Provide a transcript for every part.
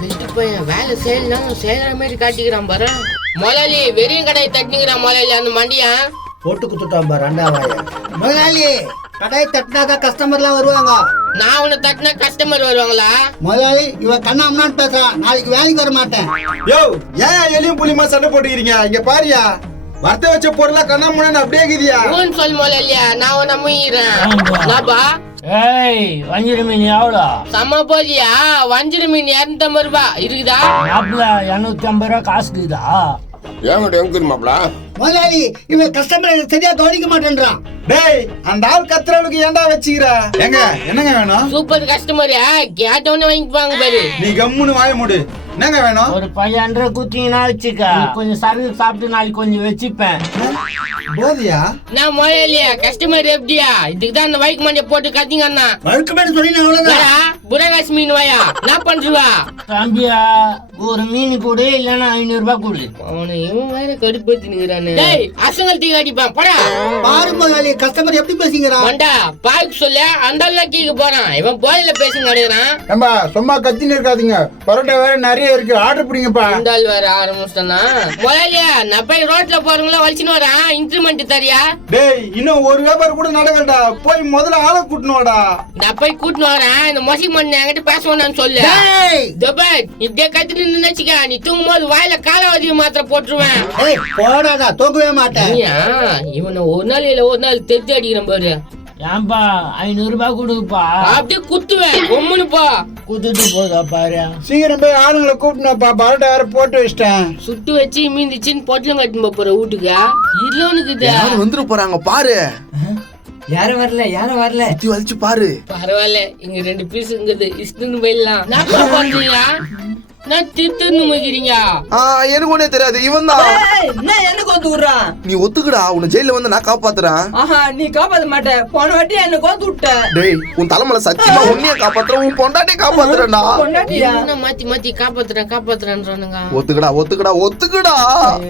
வேலை செய்யலாம் செய்யற மாதிரி காட்டிக்கிறான் பாரு. முதலாளி வெறியும் கடையை தட்டிக்கிறான் முதலாளி அந்த மண்டியா போட்டு குத்துட்டான் பாரு ரெண்டாவாய. முதலாளி கடையை தட்டினாதான் கஸ்டமர்லாம் வருவாங்க. நான் உன்னை தட்டினா கஸ்டமர் வருவாங்களா? முதலாளி இவன் கண்ணாமனான்னு பேசுறான், நாளைக்கு வேலைக்கு வர மாட்டேன். யோ ஏன் எலியும் புலிமா சண்டை போட்டுக்கிறீங்க? இங்க பாரியா வர்த்த வச்ச பொருளா கண்ணாமனான்னு அப்படியே இருக்குதியா? சொல் முதலாளியா நான் உன்னை நம்புகிறேன். ஏய் வஞ்சிர மீன் எவ்வளோ? சம போதியா வஞ்சிர மீன் 250 ரூபாய் இருக்குதா? மாப்பிள்ள 250 ரூபா காசு இருக்குதா? ஏங்கிட்ட எங்க மாப்பிள? முதலாளி இவன் கஸ்டமர் சரியா கவனிக்க மாட்டேன்றான். டேய் அந்த ஆள் கத்துறவளுக்கு ஏன்டா வச்சுக்கிற? எங்க என்னங்க வேணும்? சூப்பர் கஸ்டமர் கேட்டவனே வாங்கிப்பாங்க பாரு. நீ கம்முன்னு வாய மூடு. என்னங்க வேணும்? ஒரு 500 குத்திங்கன்னா வச்சுக்க. கொஞ்சம் சரக்கு சாப்பிட்டு நாளைக்கு கொஞ்சம் வச்சுப்பேன். போதியா? நான் முதலாளியா கஸ்டமர் எப்படியா? இதுக்குதான் அந்த வைக் மண்டிய போட்டு கத்திங்க அண்ணா. வழுக்கமேடு சொல்லி அவ்வளவுதான். புரகாசி மீன் வாயா நான் பண்றா தம்பியா ஒரு மீன் கூட இல்லன்னா 500 ரூபாய் கொடு. அவனை இவன் வேற கடுப்பேத்தி நிக்கிறானே. டேய் அசங்கல் தீ அடிப்பான் போடா. பாரு முதலாளி கஸ்டமர் எப்படி பேசிக்கிறான். வண்டா பாய்க்கு சொல்ல அந்த ஆளு கீழ போறான். இவன் போயில பேசி நடக்குறான். ஏம்பா சும்மா கத்தின்னு இருக்காதீங்க. பரோட்டா வேற நிறைய இருக்கு, ஆர்டர் பிடிங்கப்பா. இந்த ஆள் வேற ஆரம்பிச்சிட்டானா? முதலாளியா நான் போய் ரோட்ல போறவங்கள வலிச்சுன்னு வரேன். இன்க்ரிமெண்ட் தரியா? டேய் இன்னும் ஒரு வியாபாரம் கூட நடக்கலடா. போய் முதல்ல ஆளை கூட்டணும்டா. நான் போய் கூட்டின்னு வரேன். இந்த மொசி மண்ணு என்கிட்ட பேசணும்னு சொல்லு. இப்படியே கத்திட்டு நினைச்சுக்க. நீ தூங்கும் போது வாயில காலாவதி மாத்திரை போட்டுருவேன். போடாதா தூக்கவே மாட்டேன். இவனை ஒரு நாள் இல்ல ஒரு நாள் தெத்து அடிக்கிறேன் பாரு. ஏன்பா 500 ரூபாய் கொடுப்பா. அப்படியே குத்துவேன் ஒம்முனுப்பா. குத்துட்டு போதா பாரு. சீக்கிரம் போய் ஆளுங்களை கூட்டணும்ப்பா. பரோட்டா வேற போட்டு வச்சிட்டேன். சுட்டு வச்சு மீந்துச்சின்னு பொட்டலம் கட்டின்னு போற வீட்டுக்கு இல்லோனுக்குதா வந்துட்டு போறாங்க பாரு. யாரும் வரல சுத்தி வலிச்சு பாரு. பரவாயில்ல இங்க 2 பீஸ் இருக்குது இஷ்டன்னு போயிடலாம். நான் பண்றீங்க நான் திட்டுன்னு முகிறீங்க. எனக்கு ஒண்ணே தெரியாது. இவன் தான் என்ன கோத்து விடுறான். நீ ஒத்துக்குடா. உன்னை ஜெயில வந்து நான் காப்பாத்துறேன். ஆஹா நீ காப்பாத்த மாட்ட. போன வாட்டி என்ன கோத்து விட்ட. டேய் உன் தலைமையில சத்தியமா உன்னைய காப்பாத்துறேன். உன் பொண்டாட்டியை காப்பாத்துறேன்டா. பொண்டாட்டியா? மாத்தி காப்பாத்துறேன்றானுங்க. ஒத்துக்குடா.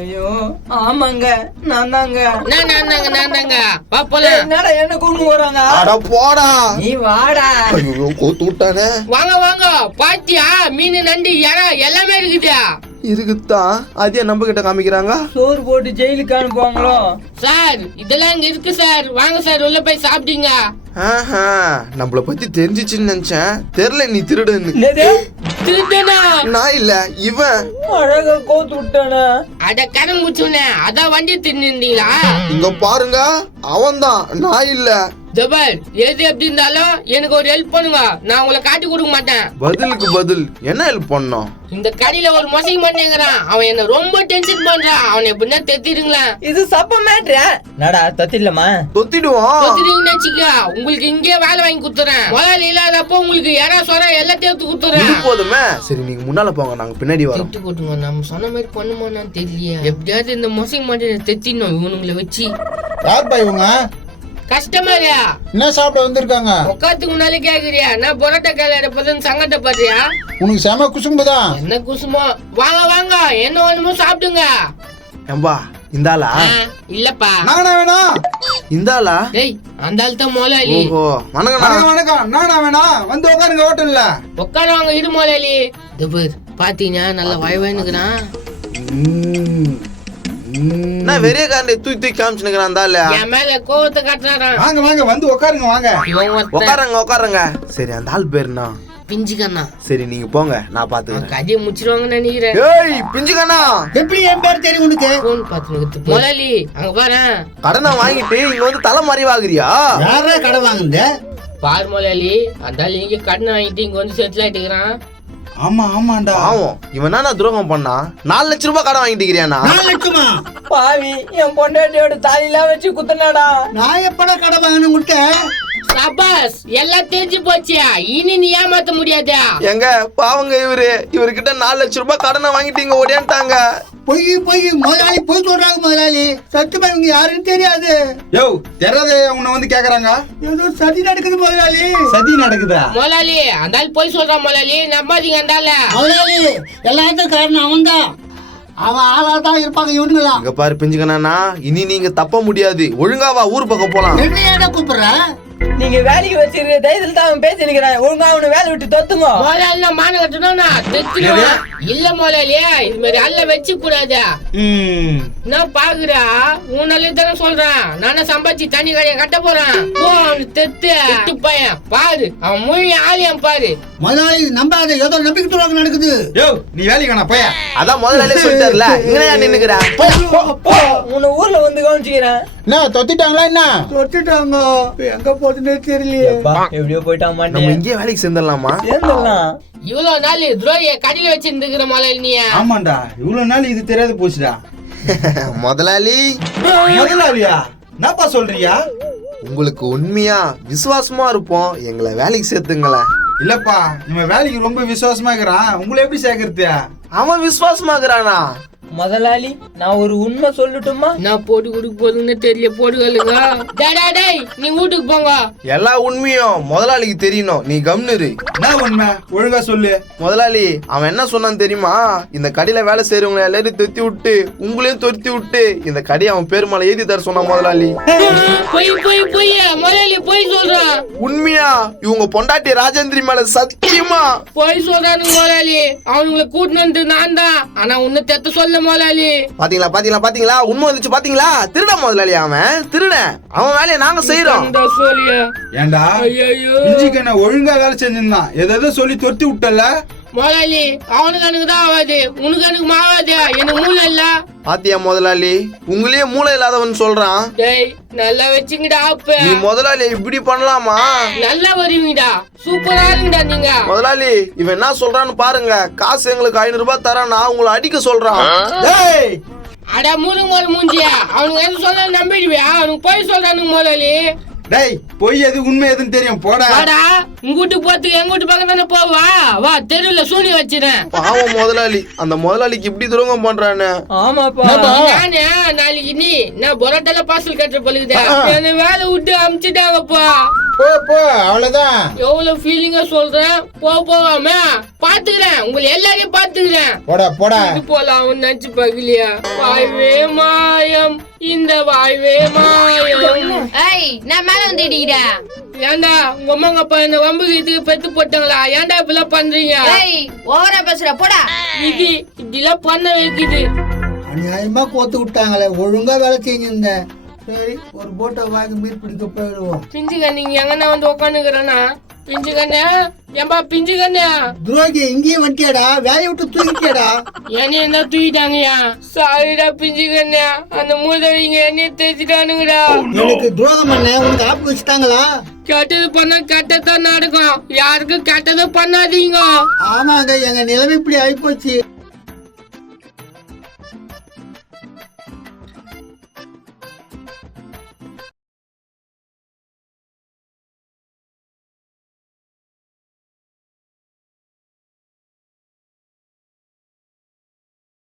ஐயோ ஆமாங்க நான் தாங்க. நான் தாங்க வா போலாம். என்னடா என்ன கூண்டு வராங்க. அட போடா நீ வாடா. ஐயோ கோத்து விட்டானே. வாங்க பாத்தியா மீன் நண்டு யாரா எல்லாமே இருக்குதா? இருக்குதான். அதே நம்ம கிட்ட காமிக்கிறாங்க. சோறு போட்டு ஜெயிலுக்கு அனுப்புவாங்களோ? சார் இதெல்லாம் இங்க இருக்கு சார். வாங்க சார் உள்ள போய் சாப்பிட்டீங்க. நம்மள பத்தி தெரிஞ்சிச்சுன்னு நினைச்சேன். தெரியல நீ திருடுன்னு. திருடனா? நான் இல்ல இவன். அழகா கோத்து விட்டானே. அட கடன் முச்சுனே அதான் வண்டி திருந்தீங்களா? இங்க பாருங்க அவன் தான், நான் இல்ல. ஜபர் எது எப்படி இருந்தாலும் எனக்கு ஒரு ஹெல்ப் பண்ணுங்க. நான் உங்களை காட்டி கொடுக்க மாட்டேன். பதிலுக்கு பதில் என்ன ஹெல்ப் பண்ணோம்? இந்த கடையில ஒரு மொசைக்கு மாட்டேங்கிறான். அவன் என்ன ரொம்ப டென்ஷன் பண்றான். அவனை எப்படின்னா தெத்திடுங்களா? இது சப்ப மேட்ரா. நடா தத்திடலாமா? தொத்திடுவோம். தொத்திடுங்கன்னு வச்சுக்க. உங்களுக்கு இங்கே வேலை வாங்கி குடுத்துறேன். முதல்ல இல்லாதப்போ உங்களுக்கு யாரா சொல்ற எல்லாத்தையும் எடுத்து குடுத்துறேன். போதுமே. சரி நீங்க முன்னால போங்க, நாங்க பின்னாடி வரோம். திட்டு போட்டுங்க. நம்ம சொன்ன மாதிரி பண்ணுமான்னு தெரியலையா? எப்படியாவது இந்த மொசைக்கு மாட்டேன் தெத்திடணும் இவனுங்களை வச்சு. யார் பா இவங்க? கஸ்டமரா? என்ன சாப்பிட வந்திருக்காங்க? உட்காந்துக்கு முன்னாலே கேக்குறியா? நான் பரோட்டா கேள்வி சங்கடப்படுறியா? உனக்கு செம குசும்புதான். என்ன குசுமோ? வாங்க என்ன வேணுமோ சாப்பிடுங்க. ஏம்பா இந்தாளா? இல்லப்பா நானா வேணாம். இந்தாளா? டேய் அந்த ஆள் தான் முதலாளி. ஓஹோ வணக்கம். நானா வேணாம். வந்து உட்காருங்க ஹோட்டல்ல. உட்காருவாங்க இரு முதலாளி. தபர் பாத்தீங்கன்னா நல்ல வயவானுக்குறான். நான் வெறிய காரனை தூக்கி காமிச்சுனுக்குறான் தால. என் மேல கோவத்தை காட்டுறான். வாங்க வந்து உட்காருங்க வாங்க. உட்காருங்க. சரி அந்த ஆள் பேருனா பிஞ்சுக்கண்ணா. சரி நீங்க போங்க, நான் பாத்துக்கிறேன். கதையை முடிச்சிருவாங்கன்னு நினைக்கிறேன். ஏய் பிஞ்சுக்கண்ணா, எப்படி என் பேர் தெரியும் உனக்கு? போன் பாத்துனுக்கு முதலாளி அங்க பாரு. கடனை வாங்கிட்டு இங்க வந்து தலை மறைவாகுறியா? யாரா கடை வாங்குந்த? பாரு முதலாளி அந்த ஆள் இங்க கடன் வாங்கிட்டு இங்க வந்து செட்டில் ஆயிட்டுக்கிறான். ஆமாண்டா. பாவம் இவன் என்ன துரோகம் பண்ணா? 4 லட்சம் ரூபாய் கடன் வாங்கிட்டுக்கிறியானா? 4 லட்சமா? பாவி என் பொண்டாட்டியோட தாலிலாம் வச்சு குத்துனாடா. நான் எப்படா கடை வாங்கணும் உன்கிட்ட? சபாஸ் எல்லாம் தெரிஞ்சு போச்சியா? இனி நீ ஏமாத்த முடியாதா? எங்க பாவங்க இவர்கிட்ட 4 லட்சம் ரூபாய் கடனை வாங்கிட்டு இங்க ஓடியான்ட்டாங்க. பொய் முதலாளி பொய் சொல்றாங்க முதலாளி. சத்தியமா இவங்க யாருன்னு தெரியாது. யோ தெரியாத உன்னை வந்து கேக்குறாங்க. ஏதோ சதி நடக்குது முதலாளி. சதி நடக்குதா? முதலாளி அந்த ஆள் போய் சொல்றான் முதலாளி. நம்பாதீங்க அந்த ஆள. முதலாளி எல்லாத்துக்கும் காரணம் அவன் தான். அவன் ஆளாதான் இருப்பாங்க இவனுங்களா. இங்க பாரு பிஞ்சுக்கண்ணா, இனி நீங்க தப்ப முடியாது. ஒழுங்கா வா ஊர் பக்கம் போலாம். என்ன கூப்பிடுற? நீங்க வேலைக்கு வச்சிருக்க தைரியத்துல தான் அவன் பேசி நிக்கிறான். ஒழுங்கா அவனை வேலை விட்டு தொத்துங்க. முதலாளி நான் மான கட்டணும்னா தெத்துருவேன். இல்ல முதலாளியே இது மாதிரி அல்ல வச்சு கூடாது. நான் பாக்குறா உன்னாலே தானே சொல்றேன். நானே சம்பாதிச்சு தண்ணி கடையை கட்ட போறேன். போ அவனு தெத்து பையன் பாரு அவன் மொழி ஆலியம் பாரு. முதலாளி நம்பாத, ஏதோ நம்பிக்கை துரோகம் நடக்குது. யோ நீ வேலைக்கு வேணா போயா. அதான் முதலாளியே சொல்லிட்டாருல, இங்கனையா நின்னுக்கிறா? உன்னை ஊர்ல வந்து கவனிச்சுக்கிறேன். என்ன தொத்திட்டாங்களா என்ன? தொட்டுட்டாங்க, எங்க போதுன்னே தெரியலையே. எப்படியோ போயிட்டா நம்ம மாட்டேன். இங்கே வேலைக்கு சேர்ந்துடலாமா? சேர்ந்துடலாம். இவ்வளவு நாள் துரோகிய கடையில வச்சிருந்துக்கிற முதலாளி நீ. ஆமாண்டா, இவ்வளவு நாள் இது தெரியாது போச்சுடா. முதலாளி முதலாளியா என்னப்பா சொல்றியா? உங்களுக்கு உண்மையா விசுவாசமா இருப்போம், எங்களை வேலைக்கு சேர்த்துங்களேன். இல்லப்பா, இவன் வேலைக்கு ரொம்ப விசுவாசமா இருக்கிறான். உங்களை எப்படி சேர்க்கறது? அவன் விசுவாசமாக்குறானா? முதலாளி நான் ஒரு உண்மை சொல்லட்டுமா? நான் போட்டு கொடுக்க போதுன்னு தெரியல போடுகளுங்க. டேய் நீ வீட்டுக்கு போங்க. எல்லா உண்மையும் முதலாளிக்கு தெரியணும், நீ கம்னுரு. என்ன உண்மை ஒழுங்கா சொல்லு. முதலாளி அவன் என்ன சொன்னான்னு தெரியுமா? இந்த கடையில வேலை செய்யறவங்களை எல்லாரும் தொத்தி விட்டு உங்களையும் தொத்தி விட்டு இந்த கடையை அவன் பேர் மேல எழுதி தர சொன்னான் முதலாளி. போய் முதலாளி போய் சொல்றான். உண்மையா? இவங்க பொண்டாட்டி ராஜேந்திரி மேல சத்தியமா போய் சொல்றானு முதலாளி. அவனுங்களை கூட்டினு வந்து நான் தான். ஆனா உன்னை தெத்த சொல்ல முதலாளி. பாத்தீங்களா உண்மை வந்துச்சு பாத்தீங்களா? திருட முதலாளி, அவன் திருட. அவன் வேலையை நாங்க செய்யறோம். ஏண்டா இஞ்சிக்கண்ண ஒழுங்கா வேலை செஞ்சிருந்தான், எதாவது சொல்லி தொத்தி விட்டல. முதலாளி அவனுக்கு எனக்கு தான் ஆகாது, உனக்கு எனக்கு ஆகாது. எனக்கு மூளை இல்ல. பாத்தியா முதலாளி, உங்களையே மூளை இல்லாதவன் சொல்றான். டேய் நல்லா வச்சுங்கடா. அப்ப நீ முதலாளி இப்படி பண்ணலாமா? நல்லா வருவீங்கடா, சூப்பரா இருங்கடா நீங்க. முதலாளி இவன் என்ன சொல்றான்னு பாருங்க. காசு எங்களுக்கு 500 ரூபாய் தரானா உங்களை அடிக்க சொல்றான். அடா முருங்க ஒரு மூஞ்சியா. அவனுக்கு எது சொல்ல நம்பிடுவியா? அவனுக்கு போய் சொல்றானுங்க முதலாளி. டேய் பொய் எது உண்மை எதுன்னு தெரியும் போடா. வாடா உங்க வீட்டு போறதுக்கு எங்க வீட்டு பக்கம் தானே போவா. வா தெருவுல சூனி வச்சிரேன். பாவம் முதலாளி, அந்த முதலாளிக்கு இப்படி துரோகம் பண்றானு. ஆமாப்பா. நானே நாளைக்கு நீ நான் பொரோட்டால பார்சல் கட்டுற பழுகுதா. என்ன வேலை விட்டு அமிச்சுட்டாங்கப்பா. போ அவ்வளவுதான். எவ்வளவு ஃபீலிங்கா சொல்றேன். போவாம பாத்துக்கிறேன், உங்களை எல்லாரையும் பாத்துக்கிறேன். போடா. இது போல அவன் நினைச்சு பகலியா. வாய்வே மாயம் இந்த வாய்வே மாயம். நான் மேல வந்து இடிக்கிறேன். ஏண்டா உங்க அம்மா அப்பா இந்த வம்புக்கு இதுக்கு பெத்து போட்டாங்களா? ஏன்டா இப்பெல்லாம் பண்றீங்க? ஓவரா பேசுற போடா. இது இப்படிலாம் பண்ண வைக்குது. அநியாயமா கோத்து விட்டாங்களே, ஒழுங்கா வேலை செஞ்சிருந்தேன். சரி, ஒரு போட்டை வாங்கி மீன் பிடிக்க போயிடுவோம். பிஞ்சுக்க நீங்க எங்கன்னா வந்து உட்காந்துக்கிறேன்னா பிஞ்சு கண்ணே. ஏன்பா பிஞ்சு கண்ணே? துரோகி இங்கேயும் வந்துட்டியாடா, வேலையை விட்டு தூக்கிட்டியாடா. என்னைய என்ன தூக்கிட்டாங்கயா? சாரிடா பிஞ்சு கண்ணே, அந்த மூதவிங்க என்னைய தேய்ச்சிட்டானுங்கடா. எனக்கு துரோகம் பண்ண உனக்கு ஆப்பு வச்சுட்டாங்களா? கெட்டது பண்ணா கெட்டதான் நடக்கும். யாருக்கும் கெட்டதும் பண்ணாதீங்க. ஆமாங்க, எங்க நிலைமை இப்படி ஆயிப்போச்சு.